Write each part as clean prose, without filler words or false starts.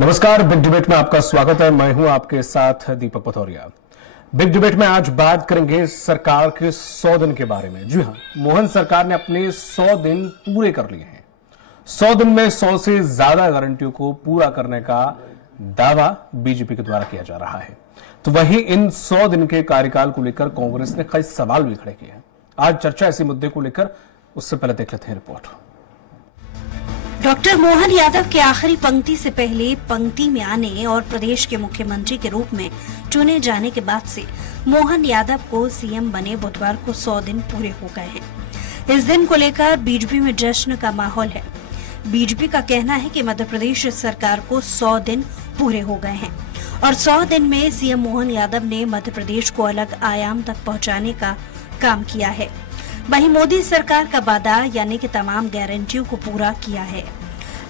नमस्कार, big debate में आपका स्वागत है। मैं हूं आपके साथ दीपक पथौरिया। बिग डिबेट में आज बात करेंगे सरकार के 100 दिन के बारे में। जी हां, मोहन सरकार ने अपने 100 दिन पूरे कर लिए हैं। 100 दिन में 100 से ज्यादा गारंटियों को पूरा करने का दावा बीजेपी के द्वारा किया जा रहा है। तो वहीं इन 100 दिन के कार्यकाल को लेकर कांग्रेस ने कई सवाल भी खड़े किए हैं। आज चर्चा इसी मुद्दे को लेकर, उससे पहले देख लेते हैं रिपोर्ट। डॉक्टर मोहन यादव के आखिरी पंक्ति से पहले पंक्ति में आने और प्रदेश के मुख्यमंत्री के रूप में चुने जाने के बाद से मोहन यादव को सीएम बने बुधवार को 100 दिन पूरे हो गए हैं। इस दिन को लेकर बीजेपी में जश्न का माहौल है। बीजेपी का कहना है कि मध्य प्रदेश सरकार को 100 दिन पूरे हो गए हैं और 100 दिन में सीएम मोहन यादव ने मध्य प्रदेश को अलग आयाम तक पहुंचाने का काम किया है। वहीं मोदी सरकार का वादा यानी कि तमाम गारंटियों को पूरा किया है।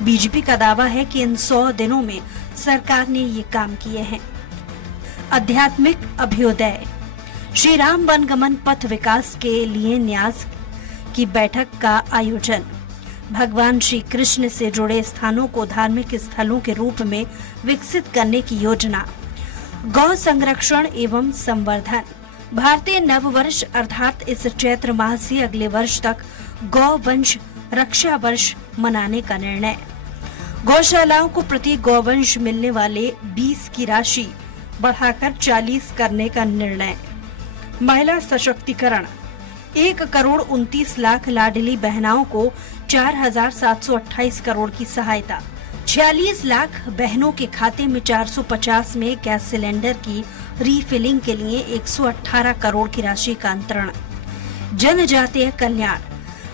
बीजेपी का दावा है कि इन 100 दिनों में सरकार ने ये काम किए हैं। आध्यात्मिक अभ्युदय, श्री राम वनगमन पथ विकास के लिए न्यास की बैठक का आयोजन, भगवान श्री कृष्ण से जुड़े स्थानों को धार्मिक स्थलों के रूप में विकसित करने की योजना, गौ संरक्षण एवं संवर्धन, भारतीय नववर्ष अर्थात इस चैत्र माह से अगले वर्ष तक गौ वंश रक्षा वर्ष मनाने का निर्णय, गौशालाओं को प्रति गौवंश मिलने वाले 20 की राशि बढ़ाकर 40 करने का निर्णय, महिला सशक्तिकरण, 1,29,00,000 लाडली बहनाओं को 4,728 करोड़ की सहायता, 46 लाख बहनों के खाते में 450 में गैस सिलेंडर की रीफिलिंग के लिए 118 करोड़ की राशि का अंतरण, जनजातीय कल्याण,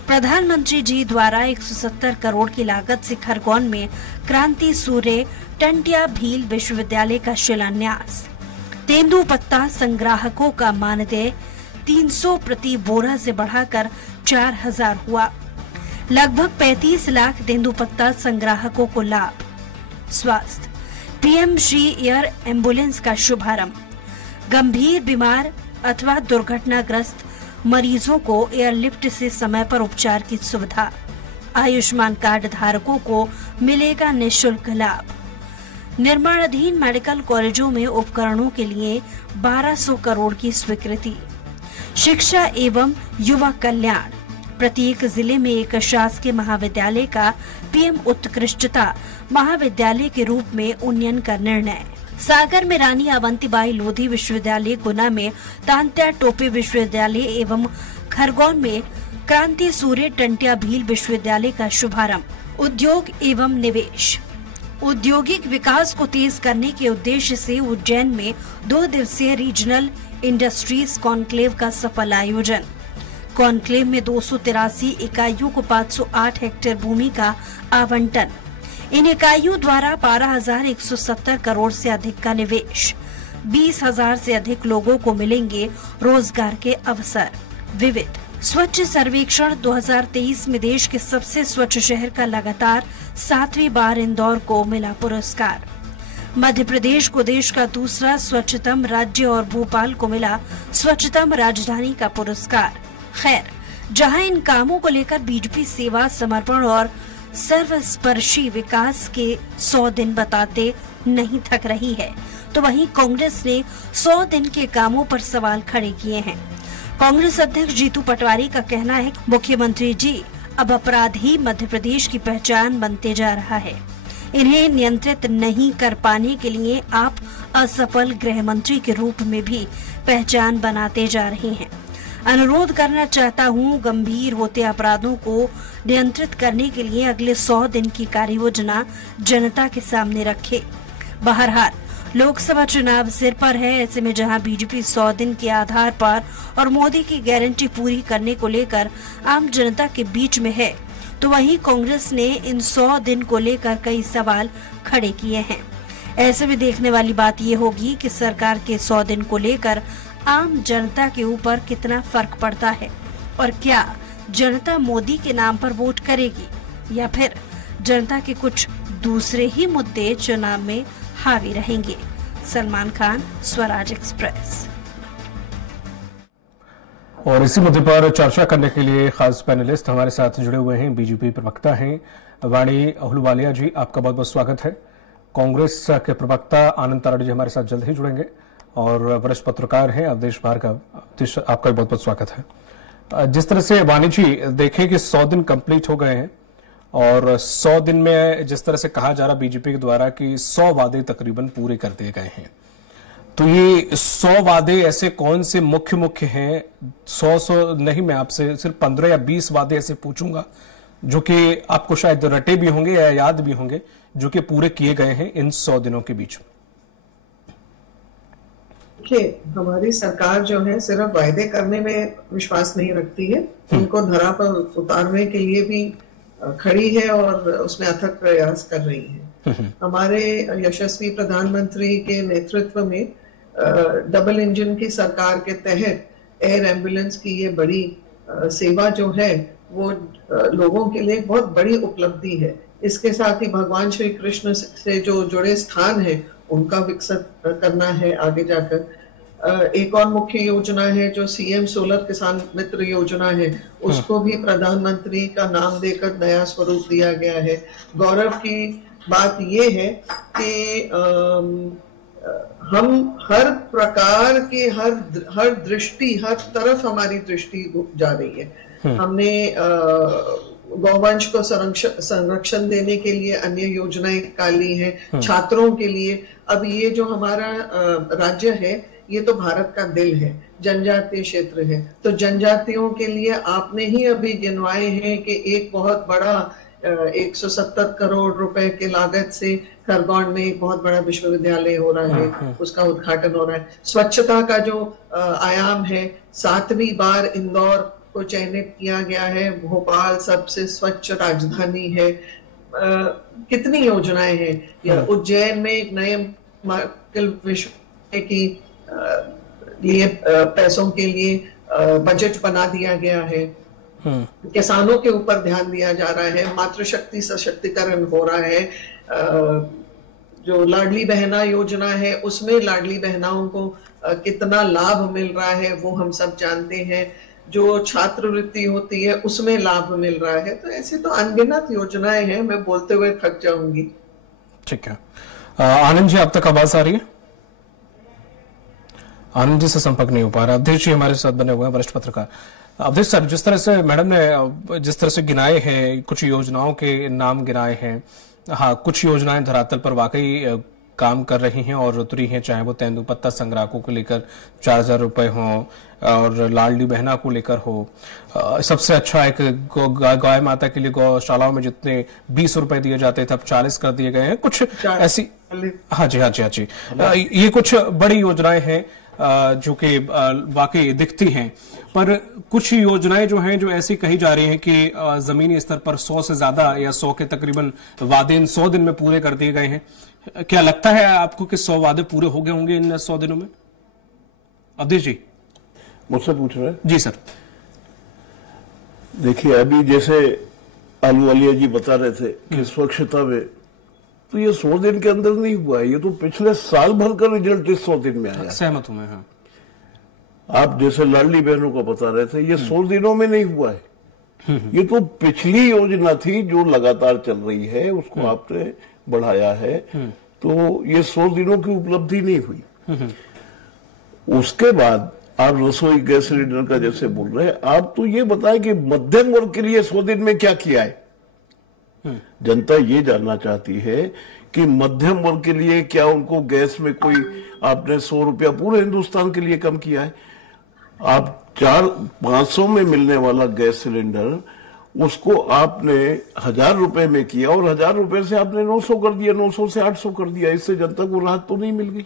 प्रधानमंत्री जी द्वारा 170 करोड़ की लागत से खरगोन में क्रांति सूर्य टंटिया भील विश्वविद्यालय का शिलान्यास, तेंदुपत्ता संग्राहकों का मानदेय 300 प्रति बोरा से बढ़ाकर 4,000 हुआ, लगभग 35 लाख तेंदुपत्ता संग्राहकों को लाभ, स्वास्थ्य, पीएम श्री एयर एम्बुलेंस का शुभारंभ, गंभीर बीमार अथवा दुर्घटनाग्रस्त मरीजों को एयरलिफ्ट से समय पर उपचार की सुविधा, आयुष्मान कार्ड धारकों को मिलेगा निःशुल्क लाभ, निर्माणाधीन मेडिकल कॉलेजों में उपकरणों के लिए 1200 करोड़ की स्वीकृति, शिक्षा एवं युवा कल्याण, प्रत्येक जिले में एक शासकीय महाविद्यालय का पीएम उत्कृष्टता महाविद्यालय के रूप में उन्नयन का निर्णय, सागर में रानी अवंतीबाई लोधी विश्वविद्यालय, गुना में तांत्या टोपे विश्वविद्यालय एवं खरगोन में क्रांति सूर्य टंटिया भील विश्वविद्यालय का शुभारंभ, उद्योग एवं निवेश, औद्योगिक विकास को तेज करने के उद्देश्य से उज्जैन में 2 दिवसीय रीजनल इंडस्ट्रीज कॉन्क्लेव का सफल आयोजन, कॉन्क्लेव में 283 इकाइयों को 508 हेक्टेयर भूमि का आवंटन, इन इकाइयों द्वारा 12,170 करोड़ से अधिक का निवेश, 20,000 से अधिक लोगों को मिलेंगे रोजगार के अवसर, विविध, स्वच्छ सर्वेक्षण 2023 में देश के सबसे स्वच्छ शहर का लगातार 7वीं बार इंदौर को मिला पुरस्कार, मध्य प्रदेश को देश का दूसरा स्वच्छतम राज्य और भोपाल को मिला स्वच्छतम राजधानी का पुरस्कार। खैर, जहां इन कामों को लेकर बीजेपी सेवा, समर्पण और सर्वस्पर्शी विकास के 100 दिन बताते नहीं थक रही है, तो वहीं कांग्रेस ने 100 दिन के कामों पर सवाल खड़े किए हैं। कांग्रेस अध्यक्ष जीतू पटवारी का कहना है कि मुख्यमंत्री जी अब अपराधी मध्य प्रदेश की पहचान बनते जा रहा है। इन्हें नियंत्रित नहीं कर पाने के लिए आप असफल गृह मंत्री के रूप में भी पहचान बनाते जा रहे हैं। अनुरोध करना चाहता हूं, गंभीर होते अपराधों को नियंत्रित करने के लिए अगले 100 दिन की कार्ययोजना जनता के सामने रखे। बहरहाल, लोकसभा चुनाव सिर पर है। ऐसे में जहां बीजेपी 100 दिन के आधार पर और मोदी की गारंटी पूरी करने को लेकर आम जनता के बीच में है, तो वहीं कांग्रेस ने इन 100 दिन को लेकर कई सवाल खड़े किए हैं। ऐसे में देखने वाली बात ये होगी कि सरकार के 100 दिन को लेकर आम जनता के ऊपर कितना फर्क पड़ता है और क्या जनता मोदी के नाम पर वोट करेगी या फिर जनता के कुछ दूसरे ही मुद्दे चुनाव में हावी रहेंगे। सलमान खान, स्वराज एक्सप्रेस। और इसी मुद्दे पर चर्चा करने के लिए खास पैनलिस्ट हमारे साथ जुड़े हुए हैं। बीजेपी प्रवक्ता हैं वाणी अहलूवालिया जी, आपका बहुत बहुत स्वागत है। कांग्रेस के प्रवक्ता आनंद ताराड़ी जी हमारे साथ जल्द ही जुड़ेंगे और वरिष्ठ पत्रकार हैं अवधेश भार्गव। अवधेश, आपका बहुत बहुत स्वागत है। जिस तरह से वाणी जी देखें कि 100 दिन कंप्लीट हो गए हैं और 100 दिन में जिस तरह से कहा जा रहा बीजेपी के द्वारा कि 100 वादे तकरीबन पूरे कर दिए गए हैं, तो ये 100 वादे ऐसे कौन से मुख्य हैं? 100 नहीं, मैं आपसे सिर्फ 15 या 20 वादे ऐसे पूछूंगा जो कि आपको शायद रटे भी होंगे या याद भी होंगे, जो कि पूरे किए गए हैं इन 100 दिनों के बीच। देखिए, हमारी सरकार जो है सिर्फ वायदे करने में विश्वास नहीं रखती है, उनको धरा पर उतारने के लिए भी खड़ी है और उसमें अथक प्रयास कर रही है। हमारे यशस्वी प्रधानमंत्री के नेतृत्व में डबल इंजन की सरकार के तहत एयर एम्बुलेंस की ये बड़ी सेवा जो है वो लोगों के लिए बहुत बड़ी उपलब्धि है। इसके साथ ही भगवान श्री कृष्ण से जो जुड़े स्थान है उनका विकसित करना है आगे जाकर। एक और मुख्य योजना है जो सीएम सोलर किसान मित्र योजना है, उसको भी प्रधानमंत्री का नाम देकर नया स्वरूप दिया गया है। गौरव की बात ये है कि हम हर प्रकार के हर दृष्टि, हर तरफ हमारी दृष्टि जा रही है। हमने गौवंश को संरक्षण देने के लिए अन्य योजनाएं निकाली हैं, छात्रों के लिए। अब ये जो हमारा राज्य है ये तो भारत का दिल है, जनजातीय क्षेत्र है, तो जनजातियों के लिए आपने ही अभी गिनवाए हैं कि एक बहुत बड़ा 170 करोड़ रुपए के लागत से खरगोन में एक बहुत बड़ा विश्वविद्यालय हो रहा है, उसका उद्घाटन हो रहा है। स्वच्छता का जो आयाम है, 7वीं बार इंदौर को चयनित किया गया है, भोपाल सबसे स्वच्छ राजधानी है। कितनी योजनाएं हैं। उज्जैन में एक नए विश्वविद्यालय की लिए पैसों के लिए बजट बना दिया गया है। किसानों के ऊपर ध्यान दिया जा रहा है, मातृशक्ति सशक्तिकरण हो रहा है। जो लाडली बहना योजना है उसमें लाडली बहनाओं को कितना लाभ मिल रहा है वो हम सब जानते हैं। जो छात्रवृत्ति होती है उसमें लाभ मिल रहा है। तो ऐसे तो अनगिनत योजनाएं हैं, मैं बोलते हुए थक जाऊंगी। ठीक है, आनंद जी आप तक आवाज आ रही है? आनंद जी से संपर्क नहीं हो पा रहा। अवधेश जी हमारे साथ बने हुए हैं, वरिष्ठ पत्रकार। अवधेश सर, जिस तरह से मैडम ने जिस तरह से गिनाए हैं, कुछ योजनाओं के नाम गिनाए हैं, हाँ कुछ योजनाएं धरातल पर वाकई काम कर रही हैं और उतरी हैं, चाहे वो तेंदुपत्ता संग्राहकों को लेकर 4000 रुपए हों और लाडली बहना को लेकर हो। सबसे अच्छा एक गाय माता के लिए गौशालाओं में जितने 20 रुपए दिए जाते थे अब 40 कर दिए गए हैं। कुछ ऐसी, हाँ जी हाँ जी हाँ जी, ये कुछ बड़ी योजनाएं हैं जो कि वाकई दिखती हैं, पर कुछ योजनाएं जो हैं जो ऐसी कही जा रही हैं कि जमीनी स्तर पर 100 से ज्यादा या 100 के तकरीबन वादे इन 100 दिन में पूरे कर दिए गए हैं। क्या लगता है आपको कि 100 वादे पूरे हो गए होंगे इन 100 दिनों में? अवधेश जी मुझसे पूछ रहे हैं? जी सर। देखिए, अभी जैसे आलूवालिया जी बता रहे थे कि स्वच्छता में, तो ये 100 दिन के अंदर नहीं हुआ है, ये तो पिछले साल भर का रिजल्ट इस 100 दिन में आया। सहमत हूं मैं। हाँ, आप जैसे लाडली बहनों का बता रहे थे, ये 100 दिनों में नहीं हुआ है। ये तो पिछली योजना थी जो लगातार चल रही है, उसको आपने बढ़ाया है, तो ये 100 दिनों की उपलब्धि नहीं हुई। उसके बाद आप रसोई गैस सिलेंडर का जैसे बोल रहे हैं, आप तो ये बताएं कि मध्यम वर्ग के लिए 100 दिन में क्या किया है। जनता ये जानना चाहती है कि मध्यम वर्ग के लिए क्या उनको गैस में कोई आपने 100 रुपया पूरे हिंदुस्तान के लिए कम किया है। आप 400-500 में मिलने वाला गैस सिलेंडर उसको आपने 1000 रुपए में किया और 1000 रुपए से आपने 900 कर दिया, 900 से 800 कर दिया। इससे जनता को राहत तो नहीं मिल गई।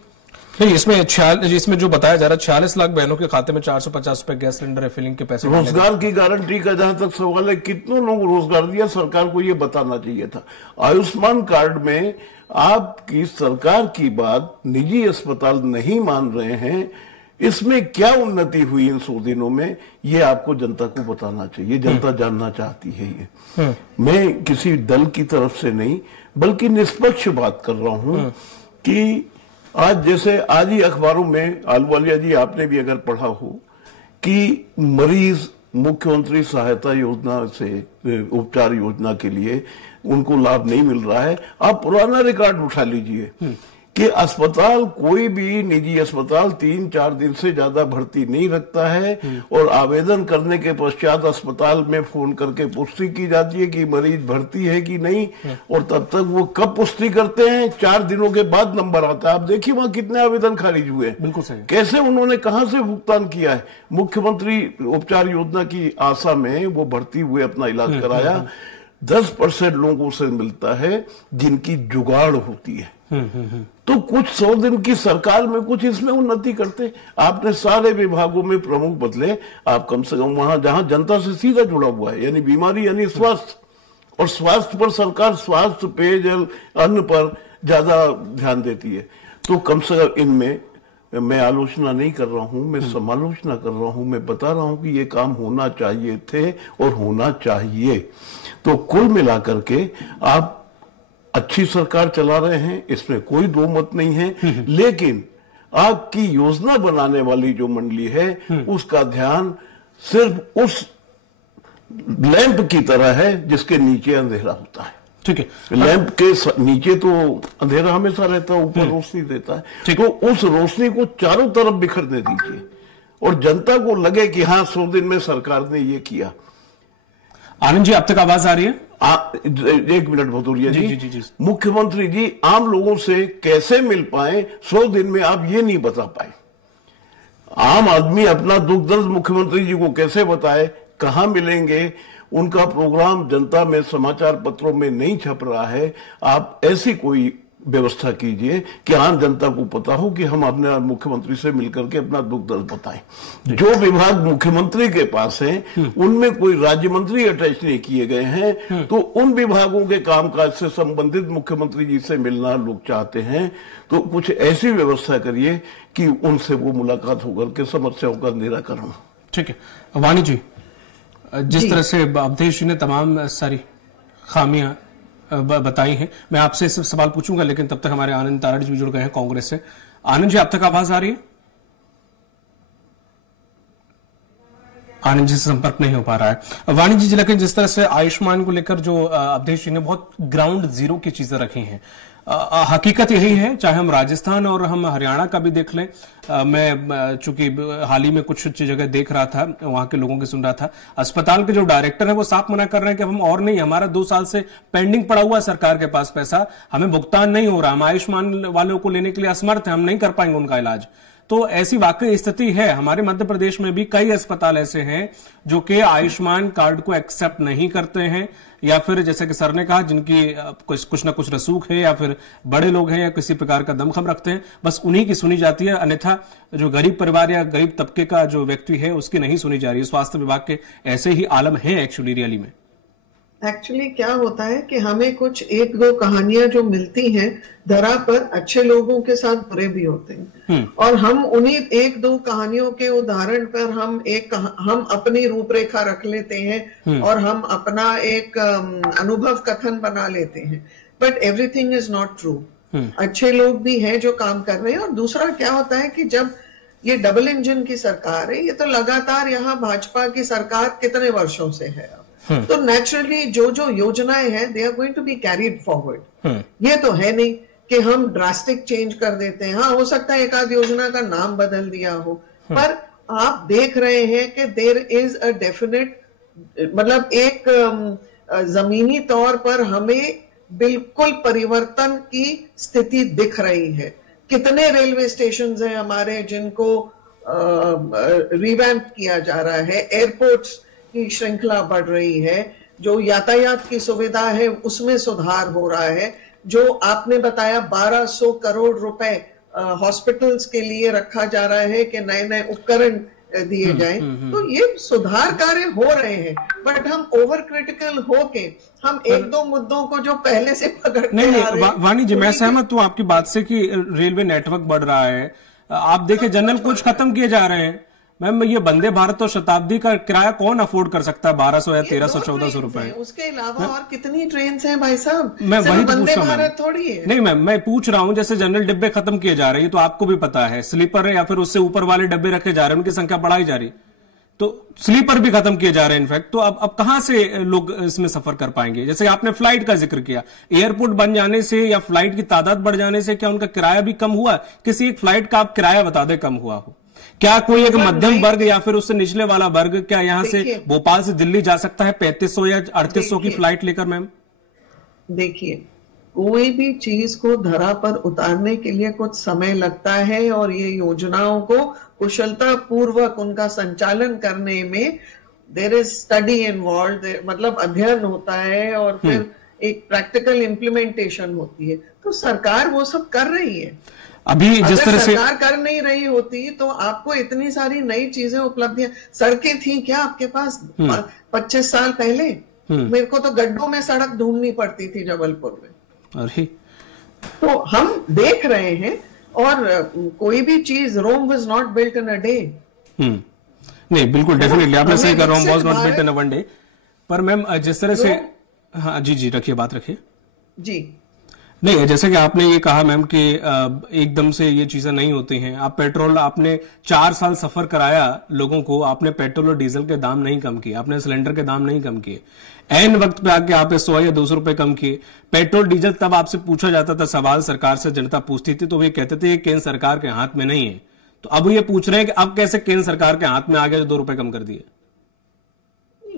नहीं, इसमें जो बताया जा रहा है 46 लाख बहनों के खाते में 450 रुपए गैस सिलेंडर रिफिलिंग के पैसे। रोजगार की गारंटी का जहां तक सवाल है, कितनों लोग रोजगार दिया, सरकार को यह बताना चाहिए था। आयुष्मान कार्ड में आपकी सरकार की बात निजी अस्पताल नहीं मान रहे हैं, इसमें क्या उन्नति हुई इन 100 दिनों में, ये आपको जनता को बताना चाहिए। जनता जानना चाहती है ये। मैं किसी दल की तरफ से नहीं बल्कि निष्पक्ष बात कर रहा हूं कि आज जैसे आज ही अखबारों में, आलूवालिया जी आपने भी अगर पढ़ा हो कि मरीज मुख्यमंत्री सहायता योजना से उपचार योजना के लिए उनको लाभ नहीं मिल रहा है। आप पुराना रिकॉर्ड उठा लीजिए कि अस्पताल, कोई भी निजी अस्पताल 3-4 दिन से ज्यादा भर्ती नहीं रखता है और आवेदन करने के पश्चात अस्पताल में फोन करके पुष्टि की जाती है कि मरीज भर्ती है कि नहीं, और तब तक वो कब पुष्टि करते हैं, 4 दिनों के बाद नंबर आता है। आप देखिए वहां कितने आवेदन खारिज हुए। बिल्कुल सही। कैसे उन्होंने कहां से भुगतान किया है। मुख्यमंत्री उपचार योजना की आशा में वो भर्ती हुए, अपना इलाज कराया। 10% लोगों से मिलता है जिनकी जुगाड़ होती है। तो कुछ 100 दिन की सरकार में कुछ इसमें उन्नति करते। आपने सारे विभागों में प्रमुख बदले, आप कम से कम वहां जहां जनता से सीधा जुड़ा हुआ है, यानी बीमारी यानी स्वास्थ्य, और स्वास्थ्य पर सरकार स्वास्थ्य, पेयजल, अन्न पर ज्यादा ध्यान देती है। तो कम से कम इनमें मैं आलोचना नहीं कर रहा हूं, मैं समालोचना कर रहा हूं। मैं बता रहा हूं कि ये काम होना चाहिए थे और होना चाहिए। तो कुल मिलाकर के आप अच्छी सरकार चला रहे हैं, इसमें कोई दो मत नहीं है। लेकिन आपकी योजना बनाने वाली जो मंडली है उसका ध्यान सिर्फ उस लैंप की तरह है जिसके नीचे अंधेरा होता है। ठीक है, लैंप के नीचे तो अंधेरा हमेशा रहता है, ऊपर रोशनी देता है। तो उस रोशनी को चारों तरफ बिखरने दीजिए और जनता को लगे कि हाँ 100 दिन में सरकार ने ये किया। आनंद जी, आप तक आवाज आ रही है? 1 मिनट भदौरिया जी, जी। मुख्यमंत्री जी आम लोगों से कैसे मिल पाए 100 दिन में, आप ये नहीं बता पाए। आम आदमी अपना दुख दर्द मुख्यमंत्री जी को कैसे बताए, कहां मिलेंगे, उनका प्रोग्राम जनता में समाचार पत्रों में नहीं छप रहा है। आप ऐसी कोई व्यवस्था कीजिए कि आम जनता को पता हो कि हम अपने मुख्यमंत्री से मिलकर के अपना दुख दर्द बताएं। जो विभाग मुख्यमंत्री के पास हैं उनमें कोई राज्य मंत्री अटैच नहीं किए गए हैं, तो उन विभागों के कामकाज से संबंधित मुख्यमंत्री जी से मिलना लोग चाहते हैं। तो कुछ ऐसी व्यवस्था करिए कि उनसे वो मुलाकात होकर के समस्याओं का निराकरण। ठीक है, वाणी जी, जिस तरह से अवधेश जी ने तमाम सारी खामियां बताई हैं, मैं आपसे सिर्फ सवाल पूछूंगा, लेकिन तब तक हमारे आनंद तारड़ जी भी जुड़ गए हैं कांग्रेस से। आनंद जी, आप तक आवाज आ रही है? आनंद जी से संपर्क नहीं हो पा रहा है। वाणी जी, लेकिन जिस तरह से आयुष्मान को लेकर जो अवधेश जी ने बहुत ग्राउंड जीरो की चीजें रखी हैं, हकीकत यही है, चाहे हम राजस्थान और हम हरियाणा का भी देख लें। मैं चूंकि हाल ही में कुछ जगह देख रहा था, वहां के लोगों की सुन रहा था, अस्पताल के जो डायरेक्टर है वो साफ मना कर रहे हैं कि हम और नहीं, हमारा 2 साल से पेंडिंग पड़ा हुआ है सरकार के पास पैसा, हमें भुगतान नहीं हो रहा, हम आयुष्मान वालों को लेने के लिए असमर्थ हैं, हम नहीं कर पाएंगे उनका इलाज। तो ऐसी वाकई स्थिति है। हमारे मध्य प्रदेश में भी कई अस्पताल ऐसे हैं जो कि आयुष्मान कार्ड को एक्सेप्ट नहीं करते हैं, या फिर जैसे कि सर ने कहा जिनकी कुछ ना कुछ रसूख है, या फिर बड़े लोग हैं या किसी प्रकार का दमखम रखते हैं, बस उन्हीं की सुनी जाती है, अन्यथा जो गरीब परिवार या गरीब तबके का जो व्यक्ति है उसकी नहीं सुनी जा रही है। स्वास्थ्य विभाग के ऐसे ही आलम है एक्चुअली रियली में। एक्चुअली क्या होता है कि हमें कुछ 1-2 कहानियां जो मिलती हैं धरा पर, अच्छे लोगों के साथ बुरे भी होते हैं, और हम उन्हीं 1-2 कहानियों के उदाहरण पर हम अपनी रूपरेखा रख लेते हैं और हम अपना एक अनुभव कथन बना लेते हैं। But everything is not true. अच्छे लोग भी हैं जो काम कर रहे हैं। और दूसरा क्या होता है कि जब ये डबल इंजन की सरकार है, ये तो लगातार यहाँ भाजपा की सरकार कितने वर्षों से है, तो नेचुरली जो जो योजनाएं हैं they are going to be carried forward. ये तो है नहीं कि हम ड्रास्टिक चेंज कर देते हैं। हाँ, हो सकता है एक आध योजना का नाम बदल दिया हो, पर आप देख रहे हैं कि देयर इज अ डेफिनेट, मतलब एक जमीनी तौर पर हमें बिल्कुल परिवर्तन की स्थिति दिख रही है। कितने रेलवे स्टेशन हैं हमारे जिनको रिवैम्प किया जा रहा है, एयरपोर्ट्स की श्रृंखला बढ़ रही है, जो यातायात की सुविधा है उसमें सुधार हो रहा है, जो आपने बताया 1200 करोड़ रुपए हॉस्पिटल्स के लिए रखा जा रहा है कि नए नए उपकरण दिए जाएं। तो ये सुधार कार्य हो रहे हैं, बट हम ओवर क्रिटिकल होके हम 1-2 मुद्दों को जो पहले से पकड़ते आ रहे हैं। वाणी जी, मैं सहमत हूं आपकी बात से कि रेलवे नेटवर्क बढ़ रहा है। आप देखें जनरल कोच खत्म किए जा रहे हैं। मैम, ये वंदे भारत और शताब्दी का किराया कौन अफोर्ड कर सकता है? 1200 या 1300-1400 रुपए। उसके अलावा और कितनी ट्रेन हैं भाई साहब? मैं वही तो पूछ रहा हूँ। थोड़ी है। नहीं मैम, मैं पूछ रहा हूँ जैसे जनरल डिब्बे खत्म किए जा रहे हैं, तो आपको भी पता है, स्लीपर है या फिर उससे ऊपर वाले डब्बे रखे जा रहे हैं, उनकी संख्या बढ़ाई जा रही। तो स्लीपर भी खत्म किए जा रहे हैं इनफैक्ट। तो अब कहां से लोग इसमें सफर कर पाएंगे? जैसे आपने फ्लाइट का जिक्र किया, एयरपोर्ट बन जाने से या फ्लाइट की तादाद बढ़ जाने से क्या उनका किराया भी कम हुआ? किसी एक फ्लाइट का आप किराया बता दें कम हुआ हो, क्या कोई एक मध्यम वर्ग या फिर उससे निचले वाला वर्ग क्या यहां से भोपाल से दिल्ली जा सकता है 3500 या 3800 की फ्लाइट लेकर? मैम देखिए, कोई भी चीज को धरा पर उतारने के लिए कुछ समय लगता है और ये योजनाओं को कुशलता पूर्वक उनका संचालन करने में देयर इज स्टडी इन्वॉल्व, मतलब अध्ययन होता है और फिर एक प्रैक्टिकल इम्प्लीमेंटेशन होती है। तो सरकार वो सब कर रही है। अभी जिस तरह से सरकार कर नहीं रही होती तो आपको इतनी सारी नई चीजें उपलब्धियां, सड़कें थी क्या आपके पास 25 साल पहले? मेरे को तो गड्ढों में सड़क ढूंढनी पड़ती थी जबलपुर में। अरे तो हम देख रहे हैं, और कोई भी चीज, Rome was not built in a day. नहीं, बिल्कुल डेफिनेटली आपने सही कहा, Rome was not built in a one day. पर मैम जिस तरह से, हाँ जी रखिए, बात रखिए जी। नहीं, जैसे कि आपने ये कहा मैम कि एकदम से ये चीजें नहीं होती हैं। आप पेट्रोल, आपने 4 साल सफर कराया लोगों को, आपने पेट्रोल और डीजल के दाम नहीं कम किए, आपने सिलेंडर के दाम नहीं कम किए, एन वक्त पे आके आपने 100 या 200 रुपए कम किए। पेट्रोल डीजल तब आपसे पूछा जाता था सवाल, सरकार से जनता पूछती थी तो वे कहते थे ये केंद्र सरकार के हाथ में नहीं है। तो अब ये पूछ रहे हैं कि अब कैसे केंद्र सरकार के हाथ में आ गया जो 2 रुपए कम कर दिए?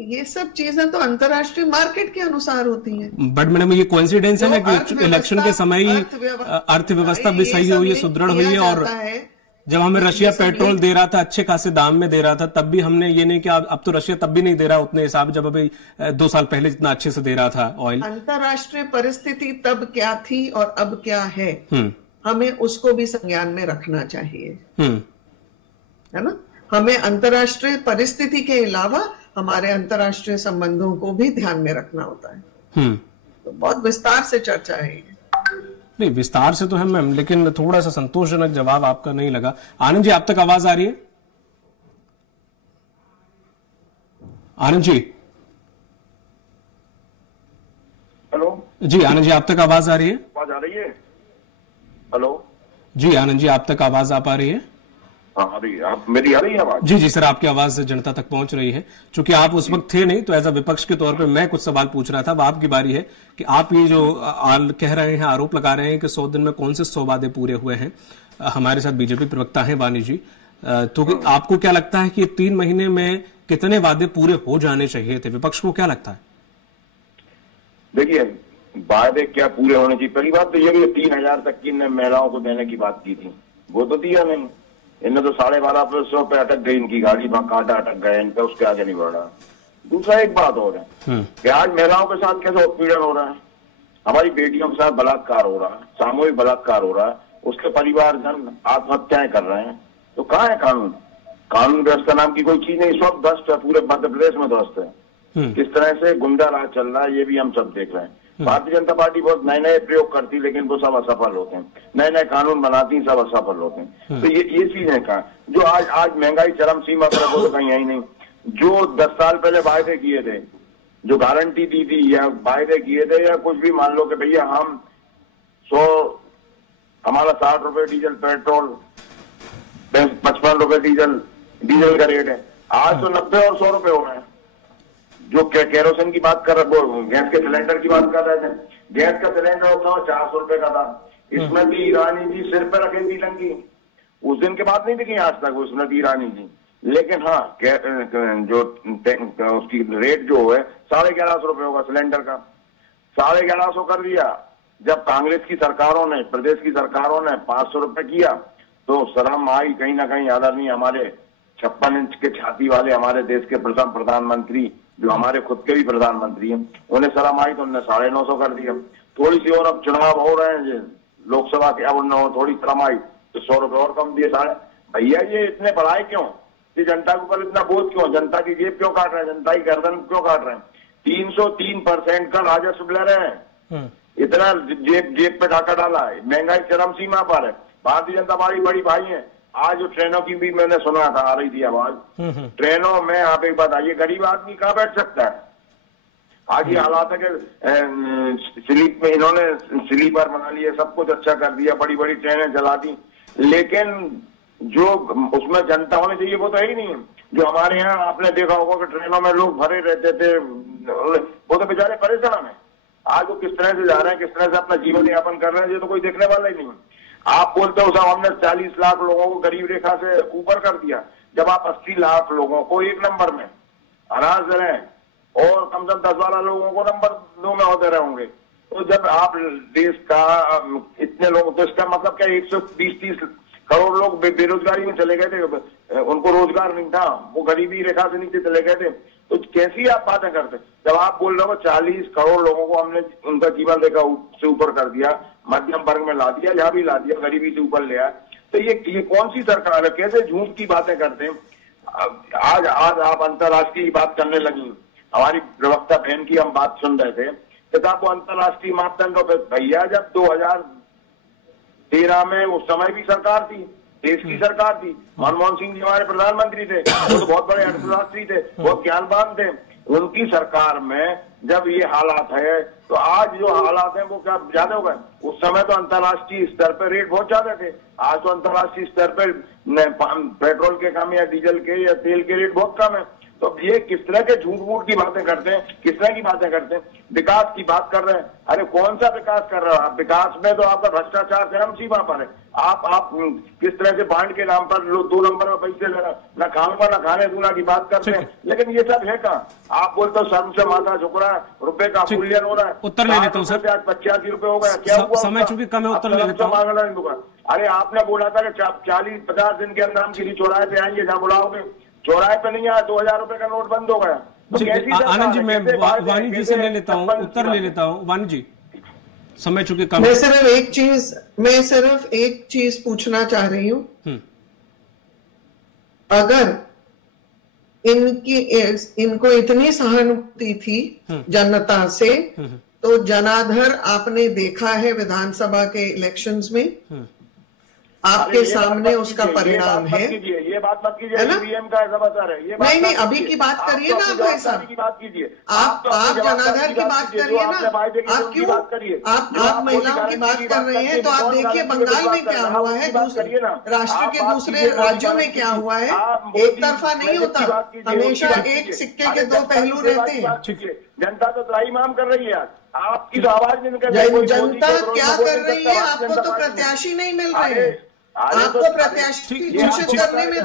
ये सब चीजें तो अंतर्राष्ट्रीय मार्केट के अनुसार होती हैं। बट मैडम ये कोइंसिडेंस है ना कि इलेक्शन के समय ही अर्थव्यवस्था भी सही हुई है, सुदृढ़ हुई है। और जब हमें रशिया पेट्रोल दे रहा था अच्छे खासे दाम में दे रहा था, तब भी हमने ये नहीं कि अब तो रशिया तब भी नहीं दे रहा उतने हिसाब, जब अभी 2 साल पहले जितना अच्छे से दे रहा था ऑयल। अंतर्राष्ट्रीय परिस्थिति तब क्या थी और अब क्या है, हमें उसको भी संज्ञान में रखना चाहिए, है ना। हमें अंतर्राष्ट्रीय परिस्थिति के अलावा हमारे अंतर्राष्ट्रीय संबंधों को भी ध्यान में रखना होता है। तो बहुत विस्तार से चर्चा है ये। नहीं, विस्तार से तो है मैम, लेकिन थोड़ा सा संतोषजनक जवाब आपका नहीं लगा। आनंद जी, आप तक आवाज आ रही है? आनंद जी, हेलो जी आनंद जी, आप तक आवाज आ रही है? आवाज आ रही है? हेलो जी आनंद जी, आप तक आवाज आ पा रही है? हाँ, आप मेरी आ रही है आवाज? जी सर, आपकी आवाज जनता तक पहुंच रही है। चूंकि आप उस वक्त थे नहीं, तो एज अ विपक्ष के तौर पे मैं कुछ सवाल पूछ रहा था। अब आपकी बारी है कि आप ये जो कह रहे हैं, आरोप लगा रहे हैं कि 100 दिन में कौन से 100 वादे पूरे हुए हैं। हमारे साथ बीजेपी प्रवक्ता हैं वानी जी, तो आपको क्या लगता है कि 3 महीने में कितने वादे पूरे हो जाने चाहिए थे? विपक्ष को क्या लगता है? देखिए, वादे क्या पूरे होने चाहिए, पहली बात तो ये भी 3000 तक की महिलाओं को देने की बात की थी, वो तो दिया नहीं। इनने तो 1250 पे अटक गई, इनकी गाड़ी कांटा अटक गए इन पे, उसके आगे नहीं बढ़ रहा। दूसरा एक बात और है कि आज महिलाओं के साथ कैसे उत्पीड़न हो रहा है, हमारी बेटियों के साथ बलात्कार हो रहा है, सामूहिक बलात्कार हो रहा है, उसके परिवारजन आत्महत्याएं कर रहे हैं। तो कहाँ है कानून? कानून व्यवस्था नाम की कोई चीज नहीं, इस वक्त ध्वस्त है, पूरे मध्य प्रदेश में ध्वस्त है। किस तरह से गुंडा राज चल रहा है ये भी हम सब देख रहे हैं। भारतीय जनता पार्टी बहुत नए नए प्रयोग करती, लेकिन वो सब असफल होते हैं। नए नए कानून बनाती, सब असफल होते हैं। तो ये चीजें कहा जो आज महंगाई चरम सीमा पर, वो तो कहीं है ही नहीं। जो 10 साल पहले वायदे किए थे, जो गारंटी दी थी या वायदे किए थे, या कुछ भी मान लो कि भैया हम 100, हमारा 60 रुपए डीजल पेट्रोल, 55 रुपए डीजल का रेट है, आज तो 90 और 100 रुपए हो रहे हैं। जो केरोसिन की बात कर रहे, वो गैस के सिलेंडर की बात कर रहे थे, गैस का सिलेंडर होता है 400 रुपए का था। स्मृति ईरानी जी सिर पे रखे तिरंगी, उस दिन के बाद नहीं दिखी आज तक वो स्मृति ईरानी जी। लेकिन हाँ, जो उसकी रेट जो है 1150 रुपए होगा सिलेंडर का, 1150 कर दिया। जब कांग्रेस की सरकारों ने, प्रदेश की सरकारों ने 500 रुपए किया, तो शर्म आई कहीं ना कहीं। आदरणीय हमारे 56 इंच के छाती वाले हमारे देश के प्रथम प्रधानमंत्री, जो हमारे खुद के भी प्रधानमंत्री हैं, उन्हें शर्म आई तो उन्होंने 950 कर दिया। थोड़ी सी और अब चुनाव हो रहे हैं लोकसभा के, अब उन्होंने थोड़ी शर्म आई तो 100 रुपए और कम दिए। भैया ये इतने बढ़ाए क्यों? कि जनता के ऊपर इतना बोझ क्यों? जनता की जेब क्यों काट रहे हैं? जनता की गर्दन क्यों काट रहे हैं? 303% का राजस्व ले रहे हैं, इतना जेब पे ढाका डाला है। महंगाई चरम सीमा पर है। भारतीय जनता पार्टी बड़ी भाई है। आज जो ट्रेनों की भी मैंने सुना था, आ रही थी आवाज, ट्रेनों में आप एक बात आइए, गरीब आदमी कहाँ बैठ सकता है? आज ये हालात है कि स्लीप में इन्होंने स्लीपर बना लिए, सब कुछ अच्छा कर दिया, बड़ी बड़ी ट्रेनें चला दी, लेकिन जो उसमें जनता होनी चाहिए वो तो है ही नहीं। जो हमारे यहाँ आपने देखा होगा कि ट्रेनों में लोग भरे रहते थे, वो तो बेचारे परेशान है। आज वो किस तरह से जा रहे हैं, किस तरह से अपना जीवन यापन कर रहे हैं, ये तो कोई देखने वाला ही नहीं है। आप बोलते हो साहब हमने 40 लाख लोगों को गरीब रेखा से ऊपर कर दिया, जब आप 80 लाख लोगों को एक नंबर में अनाज दे रहे हैं और कम से कम 10-12 लोगों को नंबर 2 में दे रहे होंगे, तो जब आप देश का इतने लोग, तो इसका मतलब क्या 120-130 करोड़ लोग बेरोजगारी में चले गए थे, उनको रोजगार नहीं था, वो गरीबी रेखा से नीचे चले गए थे। तो कैसी आप बातें करते, जब आप बोल रहे हो 40 करोड़ लोगों को हमने उनका जीवन रेखा से ऊपर कर दिया, मध्यम वर्ग में ला दिया, यहाँ भी ला दिया, गरीबी से ऊपर ले आया, तो ये कौन सी सरकार है? कैसे झूठ की बातें करते हैं। आज आप अंतर्राष्ट्रीय बात करने लगी, हमारी प्रवक्ता बहन की हम बात सुन रहे थे, तो वो अंतर्राष्ट्रीय मापदंडों पर भैया, जब 2013 में उस समय भी सरकार थी, देश की सरकार थी, मनमोहन सिंह जी हमारे प्रधानमंत्री थे, वो तो बहुत बड़े अर्थशास्त्री थे, बहुत ज्ञानवान थे, उनकी सरकार में जब ये हालात है, तो आज जो हालात हैं वो क्या ज्यादा हो गए? उस समय तो अंतर्राष्ट्रीय स्तर पर रेट बहुत ज्यादा थे, आज तो अंतर्राष्ट्रीय स्तर पर पेट्रोल के कम या डीजल के या तेल के रेट बहुत कम है। तो ये किस तरह के झूठ मूठ की बातें करते हैं, किस तरह की बातें करते हैं? विकास की बात कर रहे हैं, अरे कौन सा विकास कर रहे हो आप? विकास में तो आपका भ्रष्टाचार चरम सीमा पर है। आप किस तरह से बांड के नाम पर 2 नंबर में पैसे लेना, न खाऊंगा न खाने दूंगा की बात करते हैं, लेकिन ये सब है कहाँ? आप बोलते हो शर्म से माथा झुक रहा है, रुपए का मूल्यन हो रहा है। उत्तर ले लेता हूँ सर, 85 रुपए हो गया, क्या हुआ? समय चूंकि कम है, उत्तर ले लेता हूँ। अरे आपने बोला था कि 40-50 दिन के अंदर हम किसी चौराहे पे आएंगे, जहाँ बुलाओगे, चौराहे पे नहीं आया, 2000 रुपए का नोट बंद हो गया। तो आनंद जी, मैं वाणी जी से ले लेता हूँ, उत्तर ले लेता हूँ। वाणी जी, समय चूंकि कम, मैं सिर्फ एक चीज पूछना चाह रही हूँ, अगर इनको इतनी सहानुभूति थी जनता से, तो जनाधार आपने देखा है विधानसभा के इलेक्शंस में, आपके सामने उसका परिणाम है। ये बात मत कीजिए, ईवीएम का ऐसा असर है। नहीं, अभी की बात करिए ना, भाई साहब की बात कीजिए, आप जनाधार की बात करिए ना, आप क्यों आप महिलाओं की बात कर रहे हैं? तो आप देखिए बंगाल में क्या हुआ है, राष्ट्र के दूसरे राज्यों में क्या हुआ है। एक तरफा नहीं होता, हमेशा एक सिक्के के 2 पहलू रहते हैं। जनता तो त्राहीमाम कर रही है, आपकी तो आवाज नहीं निकल रही। जनता क्या कर रही है? आपको तो प्रत्याशी नहीं मिल रहे हैं, आपको प्रत्याशी घोषित करने में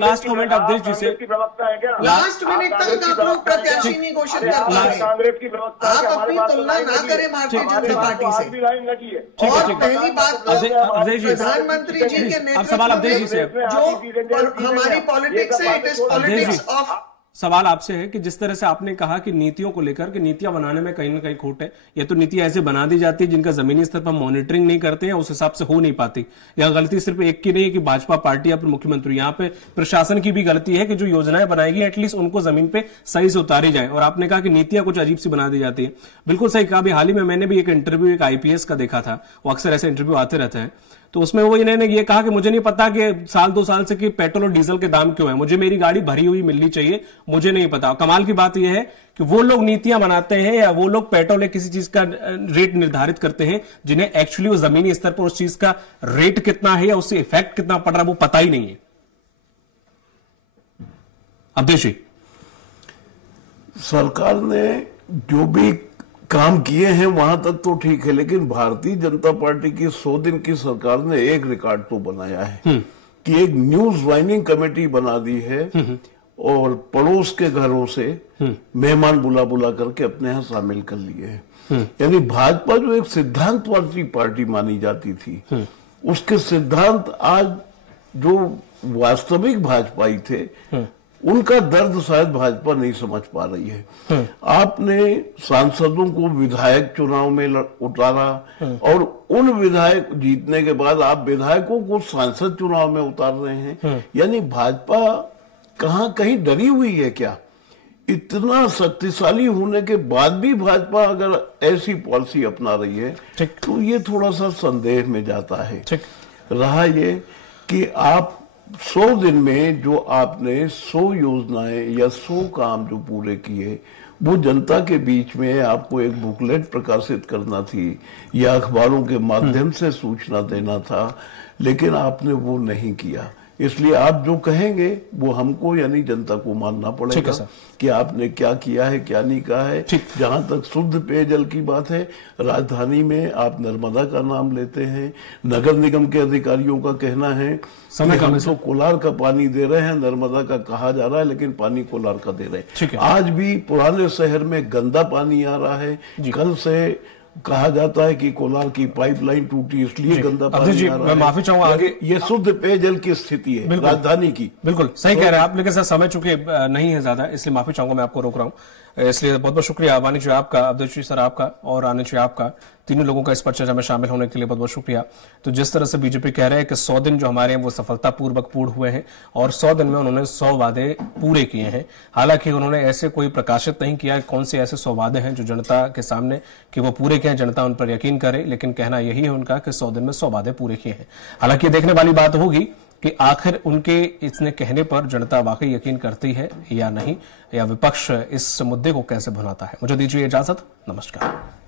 लास्ट कमेंट अवधेश जी से, प्रवक्ता है क्या? लास्ट मिनट तक आप लोग प्रत्याशी नहीं घोषित कर पा रहे। कांग्रेस की प्रवक्ता, आप अपनी तुलना ना करें भारतीय जनता पार्टी से। लाइन लगी है। और पहली बात तो प्रधानमंत्री जी के नेतृत्व में जो हमारी पॉलिटिक्स है, इट इज पॉलिटिक्स ऑफ। सवाल आपसे है कि जिस तरह से आपने कहा कि नीतियों को लेकर के नीतियां बनाने में कहीं ना कहीं खोट है, या तो नीतियां ऐसे बना दी जाती है जिनका जमीनी स्तर पर मॉनिटरिंग नहीं करते हैं, उस हिसाब से हो नहीं पाती। यह गलती सिर्फ एक की नहीं है कि भाजपा पार्टी या फिर मुख्यमंत्री, यहाँ पे प्रशासन की भी गलती है कि जो योजनाएं बनाएगी एटलीस्ट उनको जमीन पे सही से उतारी जाए। और आपने कहा कि नीतियां कुछ अजीब सी बना दी जाती है, बिल्कुल सही कहा। अभी हाल ही में मैंने भी एक इंटरव्यू एक आईपीएस का देखा था, वो अक्सर ऐसे इंटरव्यू आते रहते हैं, तो उसमें वो इन्होंने ये कहा कि मुझे नहीं पता कि 1-2 साल से कि पेट्रोल और डीजल के दाम क्यों है, मुझे मेरी गाड़ी भरी हुई मिलनी चाहिए, मुझे नहीं पता। कमाल की बात यह है कि वो लोग नीतियां बनाते हैं या वो लोग पेट्रोल या किसी चीज का रेट निर्धारित करते हैं जिन्हें एक्चुअली वो जमीनी स्तर पर उस चीज का रेट कितना है या उससे इफेक्ट कितना पड़ रहा है वो पता ही नहीं है। अवधेश जी, सरकार ने जो भी काम किए हैं वहां तक तो ठीक है, लेकिन भारतीय जनता पार्टी की 100 दिन की सरकार ने एक रिकॉर्ड तो बनाया है कि एक न्यूज वाइनिंग कमेटी बना दी है और पड़ोस के घरों से मेहमान बुला करके अपने यहाँ शामिल कर लिए हैं। यानी भाजपा जो एक सिद्धांतवादी पार्टी मानी जाती थी, उसके सिद्धांत आज जो वास्तविक भाजपाई थे उनका दर्द शायद भाजपा नहीं समझ पा रही है। आपने सांसदों को विधायक चुनाव में उतारा और उन विधायक जीतने के बाद आप विधायकों को सांसद चुनाव में उतार रहे हैं। यानी भाजपा कहीं डरी हुई है क्या? इतना शक्तिशाली होने के बाद भी भाजपा अगर ऐसी पॉलिसी अपना रही है तो ये थोड़ा सा संदेह में जाता है। रहा ये कि आप 100 दिन में जो आपने 100 योजनाएं या 100 काम जो पूरे किए, वो जनता के बीच में आपको एक बुकलेट प्रकाशित करना थी या अखबारों के माध्यम से सूचना देना था, लेकिन आपने वो नहीं किया। इसलिए आप जो कहेंगे वो हमको यानी जनता को मानना पड़ेगा कि आपने क्या किया है, क्या नहीं कहा है। जहां तक शुद्ध पेयजल की बात है, राजधानी में आप नर्मदा का नाम लेते हैं, नगर निगम के अधिकारियों का कहना है कि हम तो कोलार का पानी दे रहे हैं, नर्मदा का कहा जा रहा है, लेकिन पानी कोलार का दे रहे हैं। आज भी पुराने शहर में गंदा पानी आ रहा है। कल से कहा जाता है कि कोलार की पाइपलाइन टूटी इसलिए गंदा पानी आ रहा है। मैं माफी चाहूंगा, आगे ये शुद्ध पेयजल की स्थिति है राजधानी की। बिल्कुल सही कह रहे हैं आप, लेकिन सर समय चूंकि नहीं है ज्यादा, इसलिए माफी चाहूंगा, मैं आपको रोक रहा हूँ। इसलिए बहुत बहुत शुक्रिया वानी जी आपका, अवधेश जी सर आपका और आनंद जी आपका, तीनों लोगों का इस पर चर्चा में शामिल होने के लिए बहुत बहुत शुक्रिया। तो जिस तरह से बीजेपी कह रहे हैं कि 100 दिन जो हमारे हैं वो सफलतापूर्वक पूर्ण हुए हैं और 100 दिन में उन्होंने 100 वादे पूरे किए हैं। हालांकि उन्होंने ऐसे कोई प्रकाशित नहीं किया कौन से ऐसे 100 वादे हैं जो जनता के सामने कि वो पूरे किए हैं, जनता उन पर यकीन करे, लेकिन कहना यही है उनका कि 100 दिन में 100 वादे पूरे किए हैं। हालांकि देखने वाली बात होगी कि आखिर उनके इसने कहने पर जनता वाकई यकीन करती है या नहीं, या विपक्ष इस मुद्दे को कैसे भुनाता है। मुझे दीजिए इजाजत, नमस्कार।